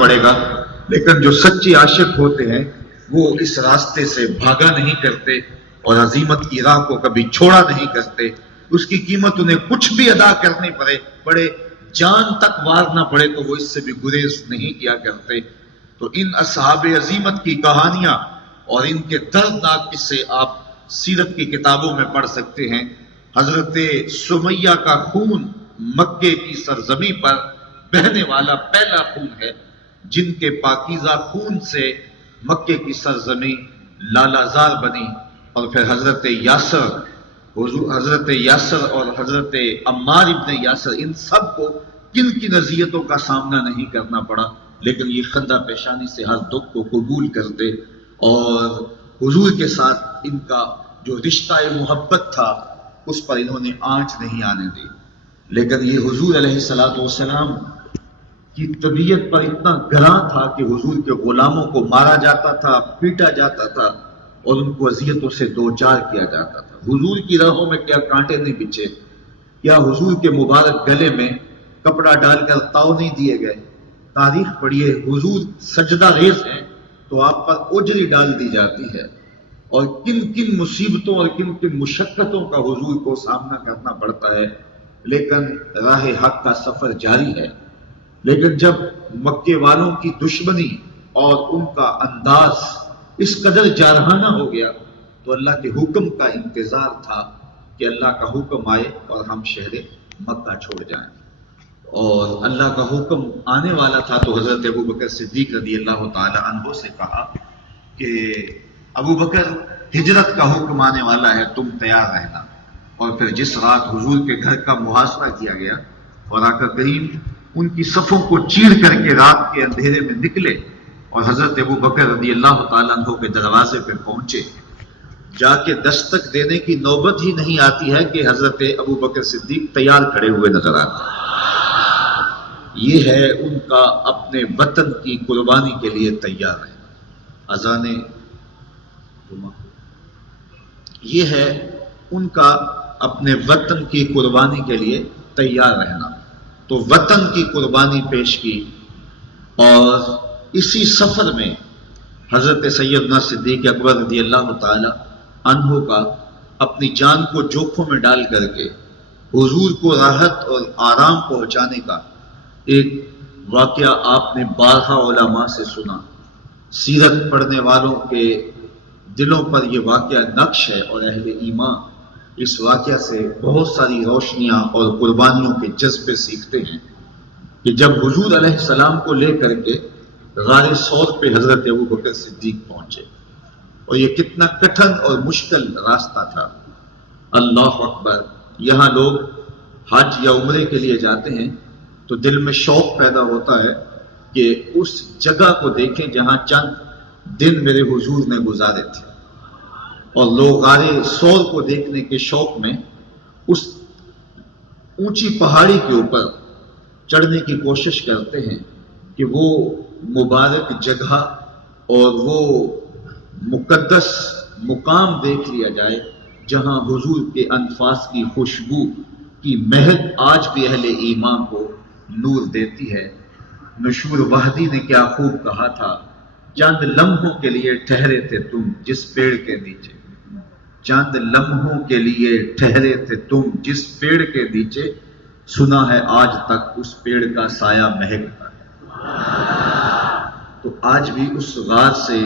پڑے گا، لیکن جو سچے عاشق ہوتے ہیں وہ اس راستے سے بھاگا نہیں کرتے اور عزیمت کی راہ کو کبھی چھوڑا نہیں کرتے. اس کی قیمت انہیں کچھ بھی ادا کرنی پڑے جان تک وار نہ پڑے تو وہ اس سے بھی گریز نہیں کیا کرتے. تو ان اصحاب عزیمت کی کہانیاں اور ان کے دردناک قصے آپ سیرت کی کتابوں میں پڑھ سکتے ہیں. حضرت سمیہ کا خون مکے کی سرزمین پر بہنے والا پہلا خون ہے، جن کے پاکیزہ خون سے مکے کی سرزمین لالازار بنی. اور پھر حضرت یاسر اور حضرت عمار ابن یاسر، ان سب کو کن کی اذیتوں کا سامنا نہیں کرنا پڑا، لیکن یہ خندہ پیشانی سے ہر دکھ کو قبول کرتے اور حضور کے ساتھ ان کا جو رشتہ محبت تھا اس پر انہوں نے آنچ نہیں آنے دی. لیکن یہ حضور علیہ الصلوۃ والسلام کی طبیعت پر اتنا گراں تھا کہ حضور کے غلاموں کو مارا جاتا تھا، پیٹا جاتا تھا اور ان کو اذیتوں سے دوچار کیا جاتا تھا. حضور کی راہوں میں کیا کانٹے نہیں بچھے، کیا حضور کے مبارک گلے میں کپڑا ڈال کر تاؤ نہیں دیے گئے. تاریخ پڑھیے، حضور سجدہ ریز ہیں تو آپ پر اجری ڈال دی جاتی ہے، اور کن کن مصیبتوں اور کن کن مشقتوں کا حضور کو سامنا کرنا پڑتا ہے. لیکن راہ حق کا سفر جاری ہے. لیکن جب مکے والوں کی دشمنی اور ان کا انداز اس قدر جارحانہ ہو گیا تو اللہ کے حکم کا انتظار تھا کہ اللہ کا حکم آئے اور ہم شہر مکہ چھوڑ جائیں. اور اللہ کا حکم آنے والا تھا تو حضرت ابو بکر صدیق رضی اللہ تعالی عنہ سے کہا کہ ابو بکر، ہجرت کا حکم آنے والا ہے، تم تیار رہنا. اور پھر جس رات حضور کے گھر کا محاصرہ کیا گیا اور آقا کریم ان کی صفوں کو چیر کر کے رات کے اندھیرے میں نکلے اور حضرت ابو بکر رضی اللہ تعالیٰ عنہ کے دروازے پہ پہنچے، جا کے دستک دینے کی نوبت ہی نہیں آتی ہے کہ حضرت ابو بکر صدیق تیار کھڑے ہوئے نظر آتے ہیں. یہ ہے ان کا اپنے وطن کی قربانی کے لیے تیار ہے. اذان یہ ہے ان کا اپنے وطن کی قربانی کے لیے تیار رہنا. تو وطن کی قربانی پیش کی، اور اسی سفر میں حضرت سیدنا صدیق اکبر رضی اللہ تعالی عنہ کا اپنی جان کو جوکھوں میں ڈال کر کے حضور کو راحت اور آرام پہنچانے کا ایک واقعہ آپ نے بارہا علماء سے سنا. سیرت پڑھنے والوں کے دلوں پر یہ واقعہ نقش ہے، اور اہل ایمان اس واقعہ سے بہت ساری روشنیاں اور قربانیوں کے جذبے سیکھتے ہیں. کہ جب حضور علیہ السلام کو لے کر کے غار ثور پہ حضرت ابو بکر صدیق پہنچے، اور یہ کتنا کٹھن اور مشکل راستہ تھا. اللہ اکبر. یہاں لوگ حج یا عمرے کے لیے جاتے ہیں تو دل میں شوق پیدا ہوتا ہے کہ اس جگہ کو دیکھیں جہاں چند دن میرے حضور نے گزارے تھے، اور لوگ غار ثور کو دیکھنے کے شوق میں اس اونچی پہاڑی کے اوپر چڑھنے کی کوشش کرتے ہیں کہ وہ مبارک جگہ اور وہ مقدس مقام دیکھ لیا جائے جہاں حضور کے انفاس کی خوشبو کی مہک آج بھی اہل ایمان کو نور دیتی ہے. مشہور وحدی نے کیا خوب کہا تھا، چند لمحوں کے لیے ٹھہرے تھے تم جس پیڑ کے نیچے، چند لمحوں کے لیے ٹھہرے تھے تم جس پیڑ کے نیچے، سنا ہے آج تک اس پیڑ کا سایہ مہکتا ہے. تو آج بھی اس غار سے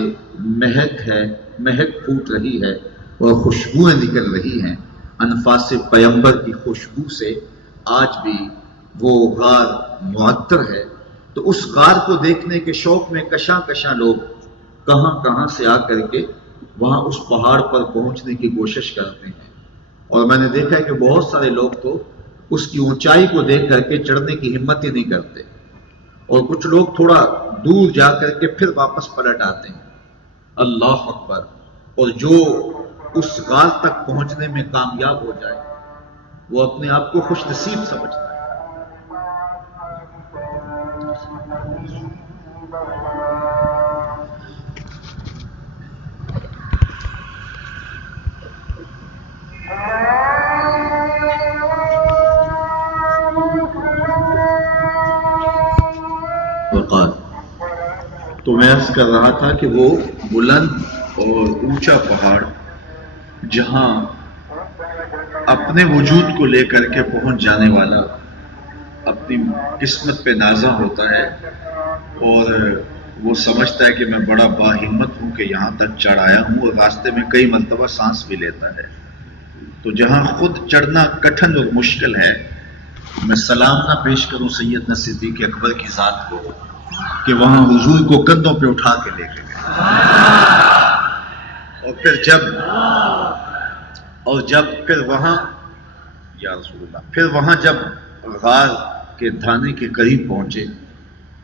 مہک ہے، مہک پھوٹ رہی ہے اور خوشبوئیں نکل رہی ہیں. انفاس پیمبر کی خوشبو سے آج بھی وہ غار معطر ہے. تو اس غار کو دیکھنے کے شوق میں کشاں کشاں لوگ کہاں کہاں سے آ کر کے وہاں اس پہاڑ پر پہنچنے کی کوشش کرتے ہیں. اور میں نے دیکھا ہے کہ بہت سارے لوگ تو اس کی اونچائی کو دیکھ کر کے چڑھنے کی ہمت ہی نہیں کرتے، اور کچھ لوگ تھوڑا دور جا کر کے پھر واپس پلٹ آتے ہیں. اللہ اکبر. اور جو اس غار تک پہنچنے میں کامیاب ہو جائے وہ اپنے آپ کو خوش نصیب سمجھتا ہے. وقال تو میں عرض کر رہا تھا کہ وہ بلند اور اونچا پہاڑ جہاں اپنے وجود کو لے کر کے پہنچ جانے والا اپنی قسمت پہ نازا ہوتا ہے اور وہ سمجھتا ہے کہ میں بڑا باہمت ہوں کہ یہاں تک چڑھ آیا ہوں، اور راستے میں کئی مرتبہ سانس بھی لیتا ہے، تو جہاں خود چڑھنا کٹھن اور مشکل ہے، میں سلام نہ پیش کروں سیدنا صدیق اکبر کی ذات کو کہ وہاں حضور کو کندھوں پہ اٹھا کے لے کے گئے، پھر وہاں یا رسول اللہ، پھر وہاں جب غار کے دھانے کے قریب پہنچے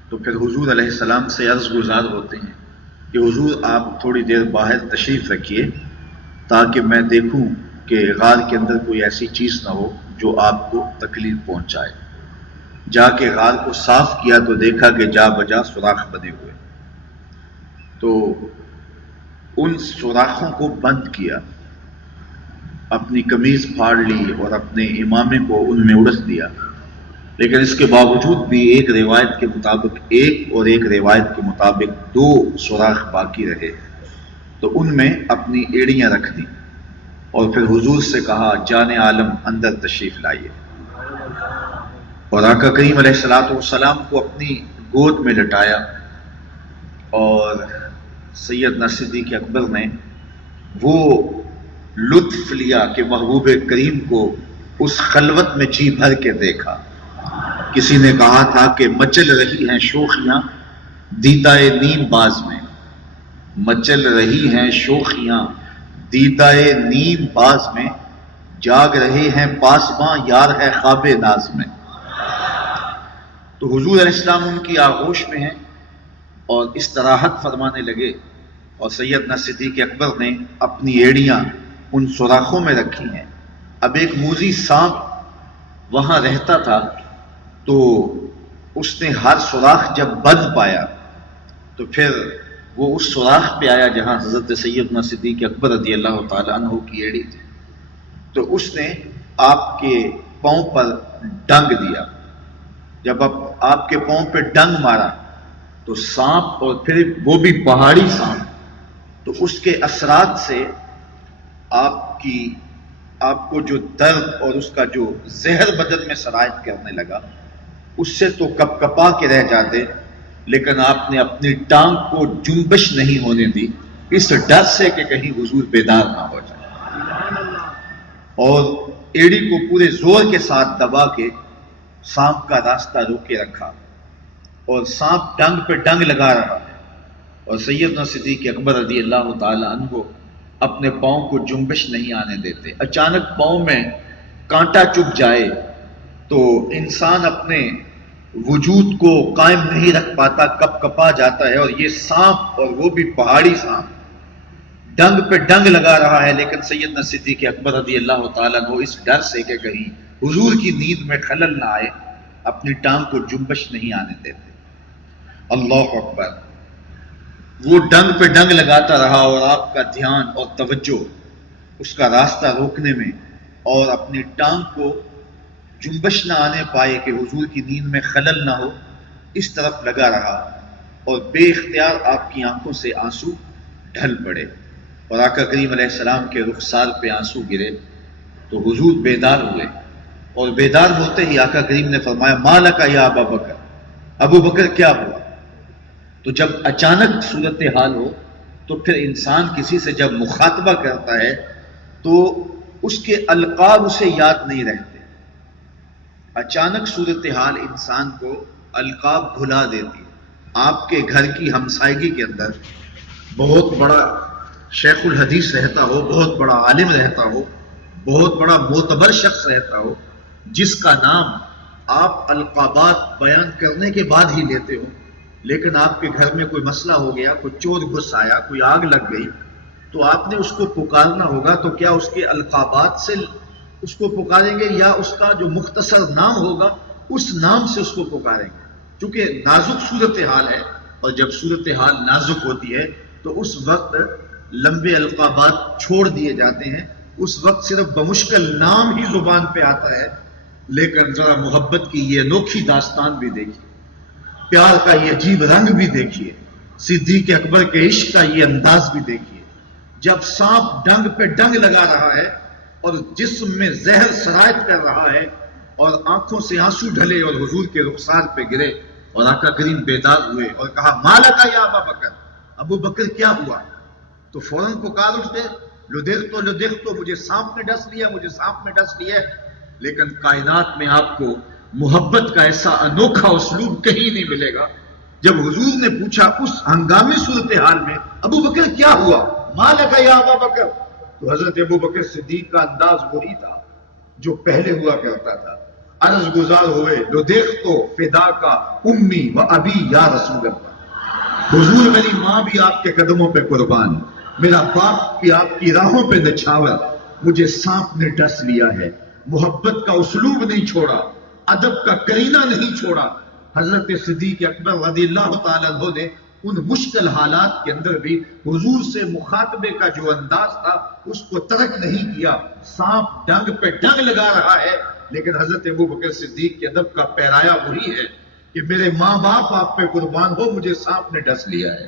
تو پھر حضور علیہ السلام سے عرض گزار ہوتے ہیں کہ حضور آپ تھوڑی دیر باہر تشریف رکھیے تاکہ میں دیکھوں کہ غار کے اندر کوئی ایسی چیز نہ ہو جو آپ کو تکلیف پہنچائے۔ جا کے غار کو صاف کیا تو دیکھا کہ جا بجا سوراخ بنے ہوئے، تو ان سوراخوں کو بند کیا، اپنی قمیض پھاڑ لی اور اپنے امامے کو ان میں اڑس دیا، لیکن اس کے باوجود بھی ایک روایت کے مطابق ایک اور ایک روایت کے مطابق 2 سوراخ باقی رہے، تو ان میں اپنی ایڑیاں رکھ دیں اور پھر حضور سے کہا جان عالم اندر تشریف لائیے، اور آقا کریم علیہ الصلوۃ والسلام کو اپنی گود میں لٹایا، اور سیدنا صدیق اکبر نے وہ لطف لیا کہ محبوب کریم کو اس خلوت میں جی بھر کے دیکھا۔ کسی نے کہا تھا کہ مچل رہی ہیں شوخیاں دیدائے نیم باز میں، مچل رہی ہیں شوخیاں دیدائے نیم باز میں، جاگ رہے ہیں پاسباں یار ہے خواب ناز میں۔ تو حضور علیہ السلام ان کی آغوش میں ہیں اور استراحت فرمانے لگے، اور سیدنا صدیق اکبر نے اپنی ایڑیاں ان سوراخوں میں رکھی ہیں۔ اب ایک موذی سانپ وہاں رہتا تھا، تو اس نے ہر سوراخ جب بند پایا تو پھر وہ اس سوراخ پہ آیا جہاں حضرت سیدنا صدیق اکبر رضی اللہ تعالیٰ عنہ کی ایڑی تھی، تو اس نے آپ کے پاؤں پر ڈنگ دیا۔ جب آپ کے پاؤں پہ ڈنگ مارا تو سانپ، اور پھر وہ بھی پہاڑی سانپ، تو اس کے اثرات سے آپ کو جو درد اور اس کا جو زہر بدن میں سرایت کرنے لگا، اس سے تو کپ کپا کے رہ جاتے، لیکن آپ نے اپنی ٹانگ کو جنبش نہیں ہونے دی، اس ڈر سے کہ کہیں حضور بیدار نہ ہو جائے، اور ایڑی کو پورے زور کے ساتھ دبا کے سانپ کا راستہ روکے رکھا، اور سانپ ڈنگ پہ ڈنگ لگا رہا ہے، اور سیدنا صدیق اکبر رضی اللہ تعالی عنہ اپنے پاؤں کو جنبش نہیں آنے دیتے۔ اچانک پاؤں میں کانٹا چبھ جائے تو انسان اپنے وجود کو قائم نہیں رکھ پاتا، کپ کپا جاتا ہے، اور یہ سانپ، اور وہ بھی پہاڑی سانپ، ڈنگ پہ ڈنگ لگا رہا ہے، لیکن سیدنا صدیق اکبر رضی اللہ تعالیٰ عنہ اس ڈر سے کہ کہیں حضور کی نیند میں خلل نہ آئے، اپنی ٹانگ کو جنبش نہیں آنے دیتے۔ اللہ اکبر! وہ ڈنگ پہ ڈنگ لگاتا رہا، اور آپ کا دھیان اور توجہ اس کا راستہ روکنے میں اور اپنی ٹانگ کو جنبش نہ آنے پائے کہ حضور کی نیند میں خلل نہ ہو، اس طرف لگا رہا، اور بے اختیار آپ کی آنکھوں سے آنسو ڈھل پڑے، اور آقا کریم علیہ السلام کے رخسار پہ آنسو گرے، تو حضور بیدار ہوئے، اور بیدار ہوتے ہی آقا کریم نے فرمایا مالک یا ابا بکر، ابو بکر کیا ہوا؟ تو جب اچانک صورتحال ہو تو پھر انسان کسی سے جب مخاطبہ کرتا ہے تو اس کے القاب اسے یاد نہیں رہتے، اچانک صورتحال انسان کو القاب بھلا دیتی۔ آپ کے گھر کی ہمسائیگی کے اندر بہت بڑا شیخ الحدیث رہتا ہو، بہت بڑا عالم رہتا ہو، بہت بڑا معتبر شخص رہتا ہو، جس کا نام آپ القابات بیان کرنے کے بعد ہی لیتے ہو، لیکن آپ کے گھر میں کوئی مسئلہ ہو گیا، کوئی چور گھس آیا، کوئی آگ لگ گئی، تو آپ نے اس کو پکارنا ہوگا، تو کیا اس کے القابات سے اس کو پکاریں گے یا اس کا جو مختصر نام ہوگا اس نام سے اس کو پکاریں گے؟ چونکہ نازک صورتحال ہے، اور جب صورتحال نازک ہوتی ہے تو اس وقت لمبے القابات چھوڑ دیے جاتے ہیں، اس وقت صرف بمشکل نام ہی زبان پہ آتا ہے، لیکن ذرا محبت کی یہ انوکھی داستان بھی دیکھیے، پیار کا یہ عجیب رنگ بھی دیکھیے، صدیق اکبر کے عشق کا یہ انداز بھی دیکھیے، جب سانپ ڈنگ پہ ڈنگ لگا رہا ہے اور جسم میں زہر سرایت کر رہا ہے اور آنکھوں سے آنسو ڈھلے اور حضور کے رخسار پہ گرے اور آقا کریم بیدار ہوئے اور کہا مالکا یا ابا بکر، ابو بکر کیا ہوا؟ تو فوراً پکار اٹھتے، لو دیکھ تو مجھے سانپ نے ڈس لیا، مجھے سانپ نے ڈس لیا۔ لیکن کائنات میں آپ کو محبت کا ایسا انوکھا اسلوب کہیں نہیں ملے گا۔ جب حضور نے پوچھا اس ہنگامی صورتحال میں ابو بکر کیا ہوا، مالکا یا ابا بکر، تو حضرت ابو بکر صدیق کا انداز وہی تھا جو پہلے ہوا کرتا تھا۔ عرض گزار ہوئے، لو دیکھ تو فدا کا امی و ابی یا رسول اللہ، حضور میری ماں بھی آپ کے قدموں پہ قربان، میرا باپ بھی آپ کی راہوں پہ نچھاور، مجھے سانپ نے ڈس لیا ہے۔ محبت کا اسلوب نہیں چھوڑا، ادب کا کرینہ نہیں چھوڑا۔ حضرت صدیق اکبر رضی اللہ تعالیٰ عنہ نے ان مشکل حالات کے اندر بھی حضور سے مخاطبے کا جو انداز تھا اس کو ترک نہیں کیا۔ سانپ ڈنگ پہ ڈنگ لگا رہا ہے لیکن حضرت ابو بکر صدیق کے ادب کا پیرایا وہی ہے کہ میرے ماں باپ آپ پہ قربان ہو، مجھے سانپ نے ڈس لیا ہے۔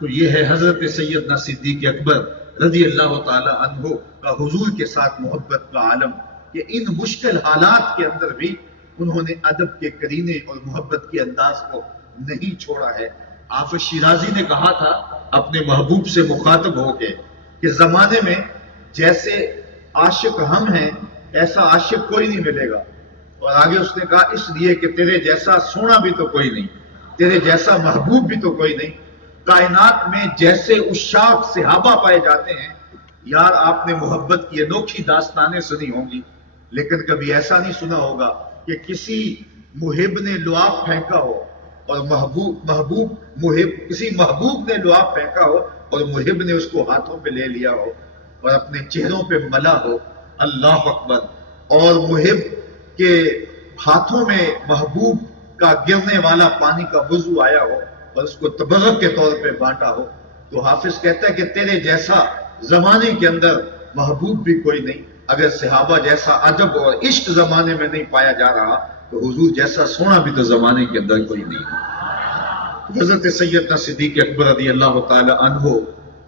تو یہ ہے حضرت سیدنا صدیق اکبر رضی اللہ تعالی عنہ کا حضور کے ساتھ محبت کا عالم، کہ ان مشکل حالات کے اندر بھی انہوں نے ادب کے کرینے اور محبت کے انداز کو نہیں چھوڑا ہے۔ حافظ شیرازی نے کہا تھا اپنے محبوب سے مخاطب ہو کے کہ زمانے میں جیسے عاشق ہم ہیں ایسا عاشق کوئی نہیں ملے گا، اور آگے اس نے کہا اس لیے کہ تیرے جیسا سونا بھی تو کوئی نہیں، تیرے جیسا محبوب بھی تو کوئی نہیں۔ کائنات میں جیسے عشاق صحابہ پائے جاتے ہیں، یار آپ نے محبت کی انوکھی داستانیں سنی ہوں گی لیکن کبھی ایسا نہیں سنا ہوگا کہ کسی محب نے لعاب پھینکا ہو اور کسی محبوب نے لعاب پھینکا ہو اور محب نے اس کو ہاتھوں پہ لے لیا ہو اور اپنے چہروں پہ ملا ہو، اللہ اکبر، اور محب کے ہاتھوں میں محبوب کا گرنے والا پانی کا وضو آیا ہو اور اس کو تبرک کے طور پہ بانٹا ہو، تو حافظ کہتا ہے کہ تیرے جیسا زمانے کے اندر محبوب بھی کوئی نہیں۔ اگر صحابہ جیسا ادب اور عشق زمانے میں نہیں پایا جا رہا تو حضور جیسا سونا بھی تو زمانے کے اندر کوئی نہیں۔ حضرت سیدنا صدیق اکبر رضی اللہ تعالی عنہ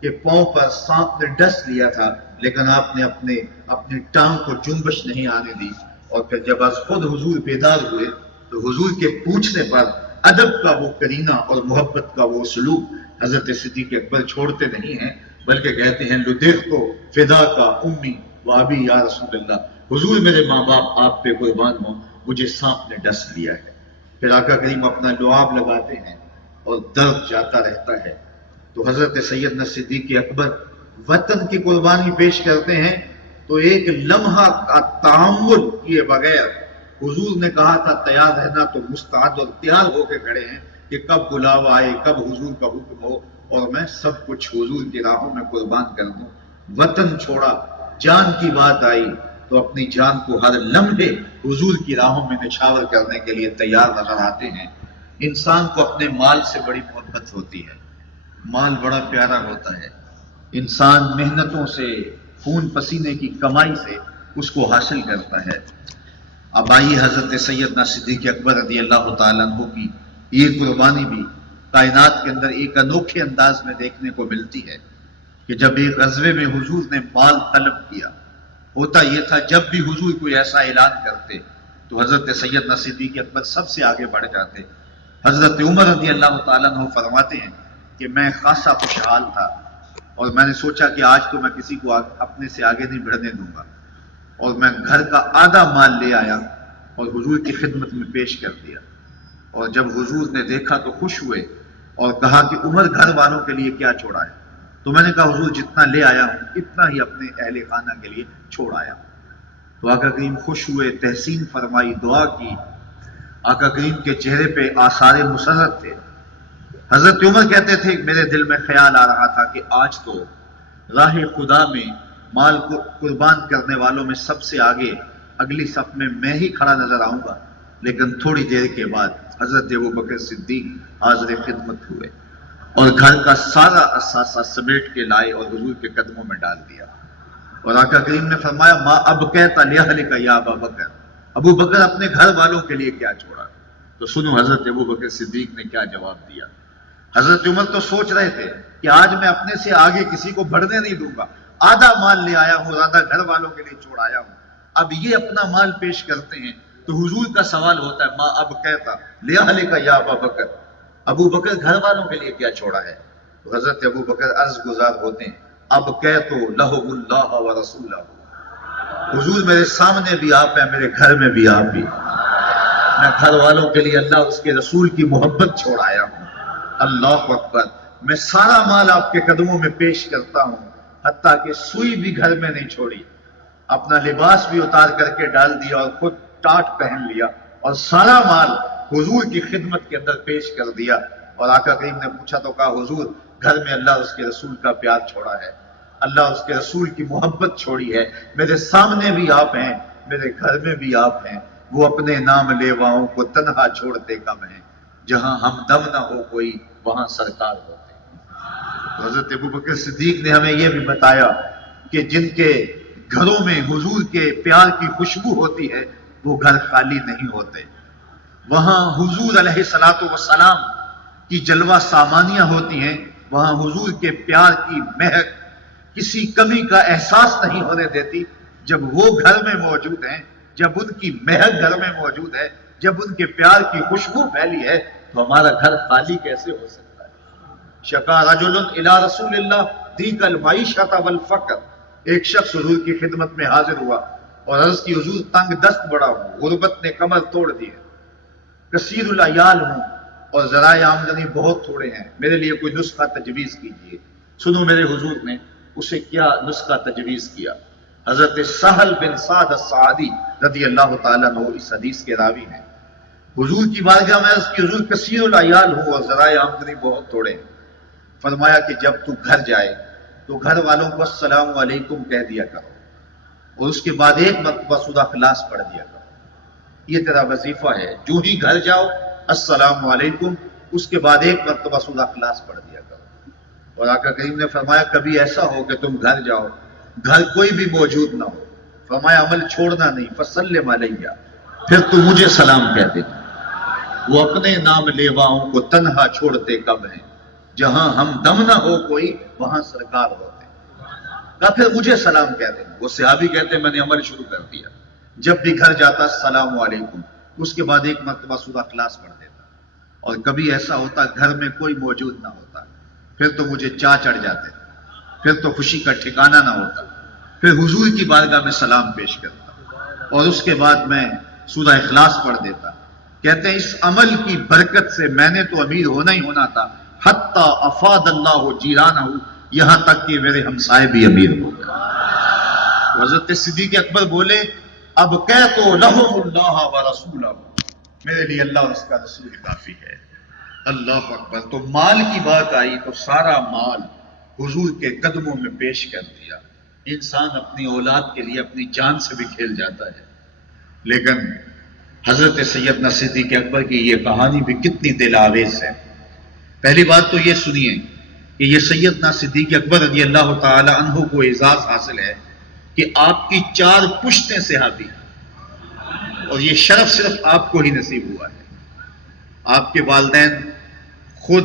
کے پاؤں پر سانپ نے ڈس لیا تھا لیکن آپ نے اپنی ٹانگ کو جنبش نہیں آنے دی، اور پھر جب از خود حضور بیدار ہوئے تو حضور کے پوچھنے پر ادب کا وہ کرینہ اور محبت کا وہ سلوک حضرت صدیق اکبر چھوڑتے نہیں ہیں، بلکہ کہتے ہیں لو دیکھ تو فدا کا امی و ابی یا رسول اللہ، حضور میرے ماں باپ آپ پہ قربان ہوں، مجھے سانپ نے ڈس لیا ہے۔ پھر آقا کریم اپنا لعاب لگاتے ہیں اور درد جاتا رہتا ہے، تو حضرت سیدنا صدیق اکبر وطن کی قربانی پیش کرتے ہیں تو ایک لمحہ کا تحمل کیے بغیر حضور نے کہا تھا تیار رہنا، تو مستعد اور تیار ہو کے کھڑے ہیں کہ کب بلاوا آئے، کب حضور کا حکم ہو اور میں سب کچھ حضور کی راہوں میں قربان کر دوں۔ وطن چھوڑا، جان کی بات آئی تو اپنی جان کو ہر لمحے حضور کی راہوں میں نچھاور کرنے کے لیے تیار نظر آتے ہیں۔ انسان کو اپنے مال سے بڑی محبت ہوتی ہے، مال بڑا پیارا ہوتا ہے، انسان محنتوں سے، خون پسینے کی کمائی سے اس کو حاصل کرتا ہے۔ اب آئیے حضرت سیدنا صدیق اکبر رضی اللہ تعالیٰ عنہ کی یہ قربانی بھی کائنات کے اندر ایک انوکھے انداز میں دیکھنے کو ملتی ہے کہ جب ایک غزوے میں حضور نے مال طلب کیا، ہوتا یہ تھا جب بھی حضور کوئی ایسا اعلان کرتے تو حضرت سیدنا صدیق اکبر سب سے آگے بڑھ جاتے۔ حضرت عمر رضی اللہ تعالیٰ عنہ فرماتے ہیں کہ میں خاصا خوشحال تھا اور میں نے سوچا کہ آج تو میں کسی کو اپنے سے آگے نہیں بڑھنے دوں گا، اور میں گھر کا آدھا مال لے آیا اور حضور کی خدمت میں پیش کر دیا، اور جب حضور نے دیکھا تو خوش ہوئے اور کہا کہ عمر گھر والوں کے لیے کیا چھوڑا ہے؟ تو میں نے کہا حضور جتنا لے آیا ہوں اتنا ہی اپنے اہل خانہ کے لیے چھوڑ آیا۔ تو آقا کریم خوش ہوئے، تحسین فرمائی، دعا کی۔ آقا کریم کے چہرے پہ آثار مسرت تھے۔ حضرت عمر کہتے تھے میرے دل میں خیال آ رہا تھا کہ آج تو راہ خدا میں مال کو قربان کرنے والوں میں سب سے آگے اگلی صف میں ہی کھڑا نظر آؤں گا، لیکن تھوڑی دیر کے بعد حضرت ابوبکر صدیق حاضر خدمت ہوئے اور گھر کا سارا اثاثہ سمیٹ کے لائے اور حضور کے قدموں میں ڈال دیا، اور آقا کریم نے فرمایا ما ابقیت لأہلک یا ابا بکر، ابو بکر اپنے گھر والوں کے لیے کیا چھوڑا؟ تو سنو حضرت ابوبکر صدیق نے کیا جواب دیا۔ حضرت عمر تو سوچ رہے تھے کہ آج میں اپنے سے آگے کسی کو بڑھنے نہیں دوں گا، آدھا مال لے آیا ہوں، آدھا گھر والوں کے لیے چھوڑ آیا ہوں۔ اب یہ اپنا مال پیش کرتے ہیں تو حضور کا سوال ہوتا ہے، ماں اب کہتا لیا لے کا یا ابا بکر، ابو بکر گھر والوں کے لیے کیا چھوڑا ہے؟ تو حضرت ابو بکر عرض گزار ہوتے ہیں، اب کہ تو لہو اللہ و رسولہ، حضور میرے سامنے بھی آپ ہیں، میرے گھر میں بھی آپ بھی، میں گھر والوں کے لیے اللہ اس کے رسول کی محبت چھوڑ آیا ہوں۔ اللہ اکبر، میں سارا مال آپ کے قدموں میں پیش کرتا ہوں، حتیٰ کہ سوئی بھی گھر میں نہیں چھوڑی، اپنا لباس بھی اتار کر کے ڈال دیا اور خود ٹاٹ پہن لیا اور سارا مال حضور کی خدمت کے اندر پیش کر دیا۔ اور آقا کریم نے پوچھا تو کہا حضور گھر میں اللہ اس کے رسول کا پیار چھوڑا ہے، اللہ اس کے رسول کی محبت چھوڑی ہے، میرے سامنے بھی آپ ہیں، میرے گھر میں بھی آپ ہیں، وہ اپنے نام لیواؤں کو تنہا چھوڑتے کم ہیں، جہاں ہمدم نہ ہو کوئی وہاں سرکار ہوتے ہیں۔ حضرت ابوبکر صدیق نے ہمیں یہ بھی بتایا کہ جن کے گھروں میں حضور کے پیار کی خوشبو ہوتی ہے وہ گھر خالی نہیں ہوتے، وہاں حضور علیہ الصلوۃ والسلام کی جلوہ سامانیاں ہوتی ہیں، وہاں حضور کے پیار کی مہک کسی کمی کا احساس نہیں ہونے دیتی۔ جب وہ گھر میں موجود ہیں، جب ان کی مہک گھر میں موجود ہے، جب ان کے پیار کی خوشبو پھیلی ہے، تو ہمارا گھر خالی کیسے ہو سکتا ہے؟ شکا رجل الی رسول اللہ دیک المعیشۃ والفقر، ایک شخص حضور کی خدمت میں حاضر ہوا اور عرض کی حضور تنگ دست بڑا ہوں، غربت نے کمر توڑ دی ہے، کثیر العیال ہوں اور ذرائع آمدنی بہت تھوڑے ہیں، میرے لیے کوئی نسخہ تجویز کیجیے۔ سنو میرے حضور نے اسے کیا نسخہ تجویز کیا۔ حضرت سہل بن سعد الساعدی رضی اللہ تعالیٰ عنہ اس حدیث کے راوی ہیں، حضور کی بارگاہ میں عرض کی حضور کثیر العیال ہوں اور ذرائع آمدنی بہت تھوڑے ہیں۔ فرمایا کہ جب تو گھر جائے تو گھر والوں کو السلام علیکم کہہ دیا کرو اور اس کے بعد ایک مرتبہ سورہ اخلاص پڑھ دیا کرو، یہ تیرا وظیفہ ہے، جو ہی گھر جاؤ السلام علیکم، اس کے بعد ایک مرتبہ سورہ اخلاص پڑھ دیا کرو۔ اور آقا کریم نے فرمایا کبھی ایسا ہو کہ تم گھر جاؤ، گھر کوئی بھی موجود نہ ہو، فرمایا عمل چھوڑنا نہیں، فسلم علیہ، پھر تو مجھے سلام کہہ دینا۔ وہ اپنے نام لیواؤں کو تنہا چھوڑتے کب ہیں، جہاں ہم دم نہ ہو کوئی وہاں سرکار ہوتے، کہا پھر مجھے سلام کہہ دینا۔ وہ صحابی کہتے میں نے عمل شروع کر دیا، جب بھی گھر جاتا السلام علیکم، اس کے بعد ایک مرتبہ سورہ اخلاص پڑھ دیتا، اور کبھی ایسا ہوتا گھر میں کوئی موجود نہ ہوتا، پھر تو مجھے چاہ چڑھ جاتے، پھر تو خوشی کا ٹھکانہ نہ ہوتا، پھر حضور کی بارگاہ میں سلام پیش کرتا اور اس کے بعد میں سورہ اخلاص پڑھ دیتا۔ کہتے ہیں اس عمل کی برکت سے میں نے تو امیر ہونا ہی ہونا تھا، حتی افاد اللہ جیرانہ، یہاں تک کہ میرے ہمسائے بھی امیر ہو گئے۔ حضرت صدیق اکبر بولے اب کہہ تو لہم اللہ و رسولہ، میرے لیے اللہ اور اس کا رسول کافی ہے۔ اللہ اکبر۔ تو مال کی بات آئی تو سارا مال حضور کے قدموں میں پیش کر دیا۔ انسان اپنی اولاد کے لیے اپنی جان سے بھی کھیل جاتا ہے، لیکن حضرت سیدنا صدیق اکبر کی یہ کہانی بھی کتنی دل آویز ہے۔ پہلی بات تو یہ سنیے کہ یہ سیدنا صدیق اکبر رضی اللہ تعالی عنہ کو اعزاز حاصل ہے کہ آپ کی 4 پشتیں صحابی، اور یہ شرف صرف آپ کو ہی نصیب ہوا ہے۔ آپ کے والدین، خود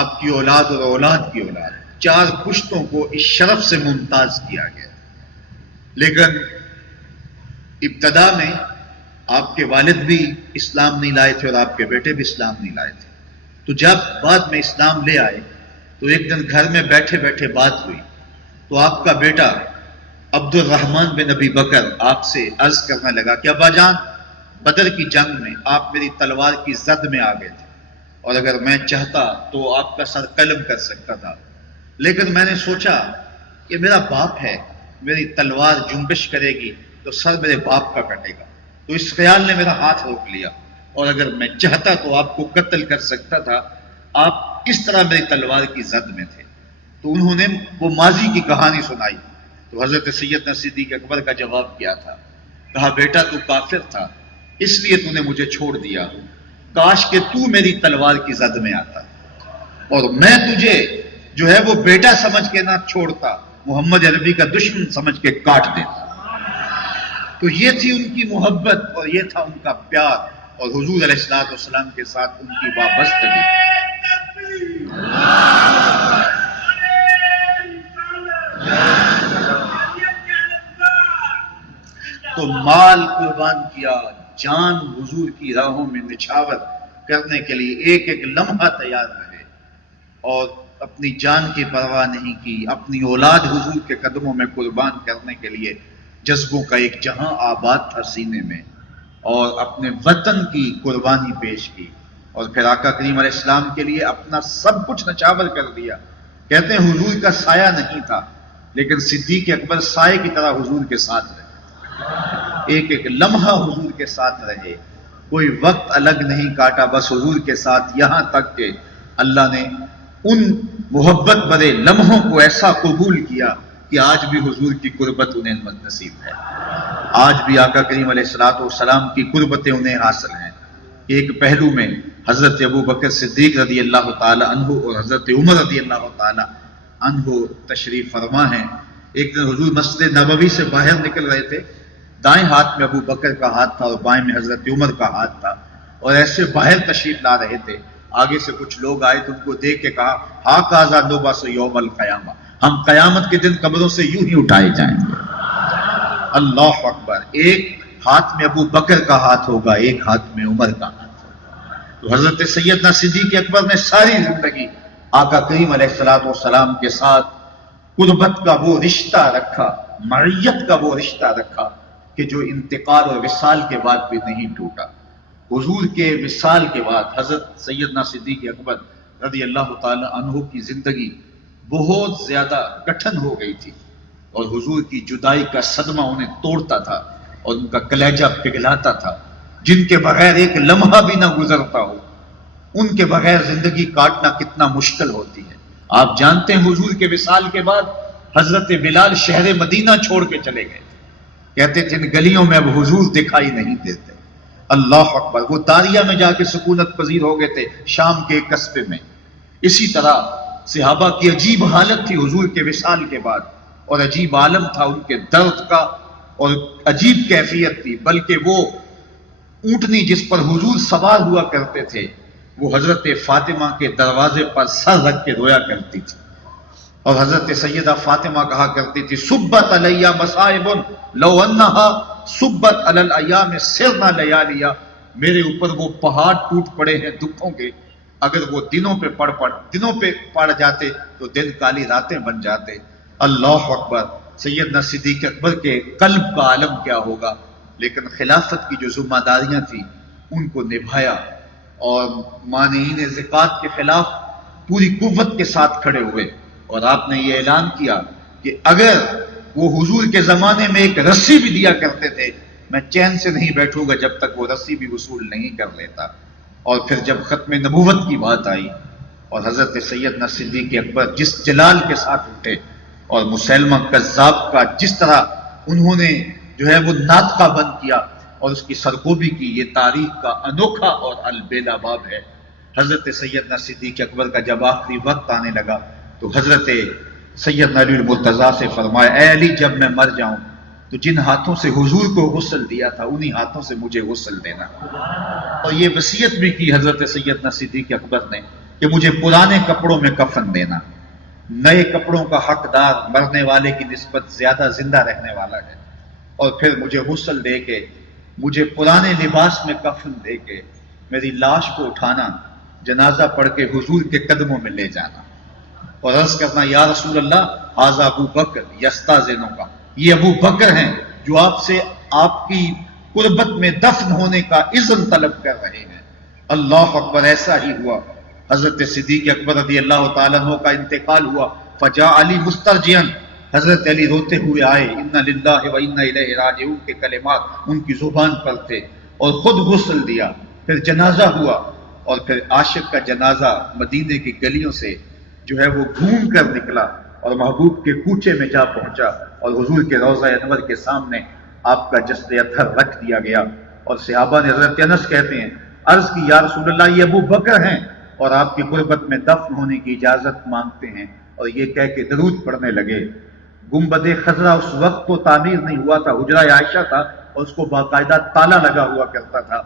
آپ کی اولاد اور اولاد کی اولاد، 4 پشتوں کو اس شرف سے ممتاز کیا گیا۔ لیکن ابتدا میں آپ کے والد بھی اسلام نہیں لائے تھے اور آپ کے بیٹے بھی اسلام نہیں لائے تھے، تو جب بعد میں اسلام لے آئے تو ایک دن گھر میں بیٹھے بیٹھے بات ہوئی تو آپ کا بیٹا عبد الرحمن بن ابی بکر آپ سے عرض کرنے لگا کہ ابا جان، بدر کی جنگ میں آپ میری تلوار کی زد میں آ گئے تھے اور اگر میں چاہتا تو آپ کا سر قلم کر سکتا تھا، لیکن میں نے سوچا کہ میرا باپ ہے، میری تلوار جنبش کرے گی تو سر میرے باپ کا کٹے گا، تو اس خیال نے میرا ہاتھ روک لیا، اور اگر میں چاہتا تو آپ کو قتل کر سکتا تھا، آپ اس طرح میری تلوار کی زد میں تھے۔ تو انہوں نے وہ ماضی کی کہانی سنائی، تو حضرت سیدنا صدیق اکبر کا جواب کیا تھا؟ کہا بیٹا تو کافر تھا اس لیے تو نے مجھے چھوڑ دیا، کاش کہ تو میری تلوار کی زد میں آتا اور میں تجھے جو ہے وہ بیٹا سمجھ کے نہ چھوڑتا، محمد عربی کا دشمن سمجھ کے کاٹ دیتا۔ تو یہ تھی ان کی محبت اور یہ تھا ان کا پیار اور حضور علیہ الصلوۃ والسلام کے ساتھ ان کی وابستگی۔ تو مال قربان کیا، جان حضور کی راہوں میں نچھاور کرنے کے لیے ایک ایک لمحہ تیار رہے، اور اپنی جان کی پرواہ نہیں کی، اپنی اولاد حضور کے قدموں میں قربان کرنے کے لیے جذبوں کا ایک جہاں آباد تھا سینے میں، اور اپنے وطن کی قربانی پیش کی، اور پھر آقا کریم علیہ السلام کے لیے اپنا سب کچھ نچھاور کر دیا۔ کہتے ہیں حضور کا سایہ نہیں تھا، لیکن صدیق اکبر سائے کی طرح حضور کے ساتھ رہے، ایک ایک لمحہ حضور کے ساتھ رہے، کوئی وقت الگ نہیں کاٹا، بس حضور کے ساتھ، یہاں تک کہ اللہ نے ان محبت بھرے لمحوں کو ایسا قبول کیا کہ آج بھی حضور کی قربت انہیں نصیب ہے، آج بھی آقا کریم علیہ السلام کی قربتیں انہیں حاصل ہیں۔ ایک پہلو میں حضرت ابو بکر صدیق رضی اللہ تعالی عنہ اور حضرت عمر رضی اللہ تعالی عنہ تشریف فرما ہیں۔ ایک دن حضور مسجد نبوی سے باہر نکل رہے تھے، دائیں ہاتھ میں ابو بکر کا ہاتھ تھا اور بائیں میں حضرت عمر کا ہاتھ تھا، اور ایسے باہر تشریف لا رہے تھے، آگے سے کچھ لوگ آئے تو ان کو دیکھ کے کہا ہاکذا نبعث یوم القیامہ، ہم قیامت کے دن قبروں سے یوں ہی اٹھائے جائیں گے۔ اللہ اکبر، ایک ہاتھ میں ابو بکر کا ہاتھ ہوگا، ایک ہاتھ میں عمر کا ہاتھ ہوگا۔ تو حضرت سیدنا صدیق اکبر نے ساری زندگی آقا کریم علیہ السلام کے ساتھ قربت کا وہ رشتہ رکھا، معیت کا وہ رشتہ رکھا کہ جو انتقال اور وصال کے بعد بھی نہیں ٹوٹا۔ حضور کے وصال کے بعد حضرت سیدنا صدیق اکبر رضی اللہ تعالی عنہ کی زندگی بہت زیادہ کٹھن ہو گئی تھی، اور حضور کی جدائی کا صدمہ انہیں توڑتا تھا اور ان کا کلیجہ پگھلاتا تھا، جن کے بغیر ایک لمحہ بھی نہ گزرتا ہو، ان کے بغیر زندگی کاٹنا کتنا مشکل ہوتی ہے۔ آپ جانتے ہیں حضور کے وصال کے بعد حضرت بلال شہر مدینہ چھوڑ کے چلے گئے، کہتے تھے ان گلیوں میں اب حضور دکھائی نہیں دیتے۔ اللہ اکبر، وہ داریہ میں جا کے سکونت پذیر ہو گئے تھے، شام کے ایک قصبے میں۔ اسی طرح صحابہ کی عجیب حالت تھی حضور کے وصال کے بعد، اور عجیب عالم تھا ان کے درد کا، اور عجیب کیفیت تھی، بلکہ وہ اونٹنی جس پر حضور سوار ہوا کرتے تھے وہ حضرت فاطمہ کے دروازے پر سر رکھ کے رویا کرتی تھی، اور حضرت سیدہ فاطمہ کہا کرتی تھی صبت علیہ مصائب لو انہا صبت علی الایام سرنا لیالیا، میرے اوپر وہ پہاڑ ٹوٹ پڑے ہیں دکھوں کے، اگر وہ دنوں پہ پڑ جاتے تو دن کالی راتیں بن جاتے۔ اللہ اکبر، سیدنا صدیق اکبر کے قلب کا عالم کیا ہوگا، لیکن خلافت کی جو ذمہ داریاں تھیں ان کو نبھایا، اور مانعین زکوٰۃ کے خلاف پوری قوت کے ساتھ کھڑے ہوئے، اور آپ نے یہ اعلان کیا کہ اگر وہ حضور کے زمانے میں ایک رسی بھی دیا کرتے تھے میں چین سے نہیں بیٹھوں گا جب تک وہ رسی بھی وصول نہیں کر لیتا۔ اور پھر جب ختم نبوت کی بات آئی اور حضرت سیدنا صدیق اکبر جس جلال کے ساتھ اٹھے، اور مسیلمہ کذاب کا جس طرح انہوں نے جو ہے وہ ناطقہ بند کیا اور اس کی سرکوبی کی، یہ تاریخ کا انوکھا اور البیلا باب ہے۔ حضرت سیدنا صدیق اکبر کا جب آخری وقت آنے لگا تو حضرت سیدنا علی المرتضیٰ سے فرمایا اے علی، جب میں مر جاؤں تو جن ہاتھوں سے حضور کو غسل دیا تھا انہی ہاتھوں سے مجھے غسل دینا۔ اور یہ وصیت بھی کی حضرت سیدنا صدیق اکبر نے کہ مجھے پرانے کپڑوں میں کفن دینا، نئے کپڑوں کا حقدار مرنے والے کی نسبت زیادہ زندہ رہنے والا ہے، اور پھر مجھے غسل دے کے، مجھے پرانے لباس میں کفن دے کے میری لاش کو اٹھانا، جنازہ پڑھ کے حضور کے قدموں میں لے جانا، اور عرض کرنا یا رسول اللہ ھذا ابو بکر یستاذنک، یہ ابو بکر ہیں جو آپ سے آپ کی قربت میں دفن ہونے کا اذن طلب کر رہے ہیں۔ اللہ اکبر، ایسا ہی ہوا۔ حضرت صدیق اکبر رضی اللہ تعالیٰ عنہ کا انتقال ہوا، فجاء علی مسترجعا، حضرت علی روتے ہوئے آئے، انا للہ و انا الیہ راجعون کے کلمات ان کی زبان پر تھے، اور خود غسل دیا، پھر جنازہ ہوا، اور پھر عاشق کا جنازہ مدینے کی گلیوں سے جو ہے وہ گھوم کر نکلا اور محبوب کے کوچے میں جا پہنچا، اور حضور کے روضہ انور کے سامنے آپ کا جسد اطہر رکھ دیا گیا، اور صحابہ نے حضرت انس کہتے ہیں عرض کی یا رسول اللہ یہ ابو بکر ہیں اور آپ کی قربت میں دفن ہونے کی اجازت مانگتے ہیں، اور یہ کہہ کے درود پڑھنے لگے۔ گنبد خضرا اس وقت تو تعمیر نہیں ہوا تھا، حجرہ عائشہ تھا اور اس کو باقاعدہ تالا لگا ہوا کرتا تھا،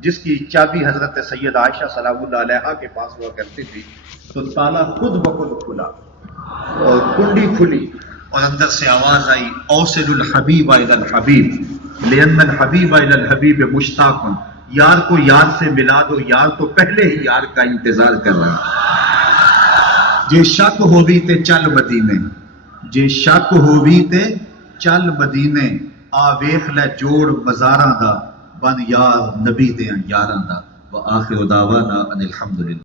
جس کی چابی حضرت سید عائشہ سلام اللہ علیہا کے پاس ہوا کرتی تھی، تو تالا خود بخود کھلا اور کنڈی کھلی اور اندر سے آواز آئی اوصل الحبیب الی الحبیب، لأن الحبیب الی الحبیب مشتاق، یار کو یار سے ملا دو، یار تو پہلے ہی یار کا انتظار کر رہا ہے۔ جے شک ہو بھی تے چل مدینے، جے شک ہو بھی تے چل مدینے، آ ویخ لے جوڑ مزاراں دا، بن یار نبی دیاں یاراں دا۔ وآخر دعوانا ان الحمدللہ۔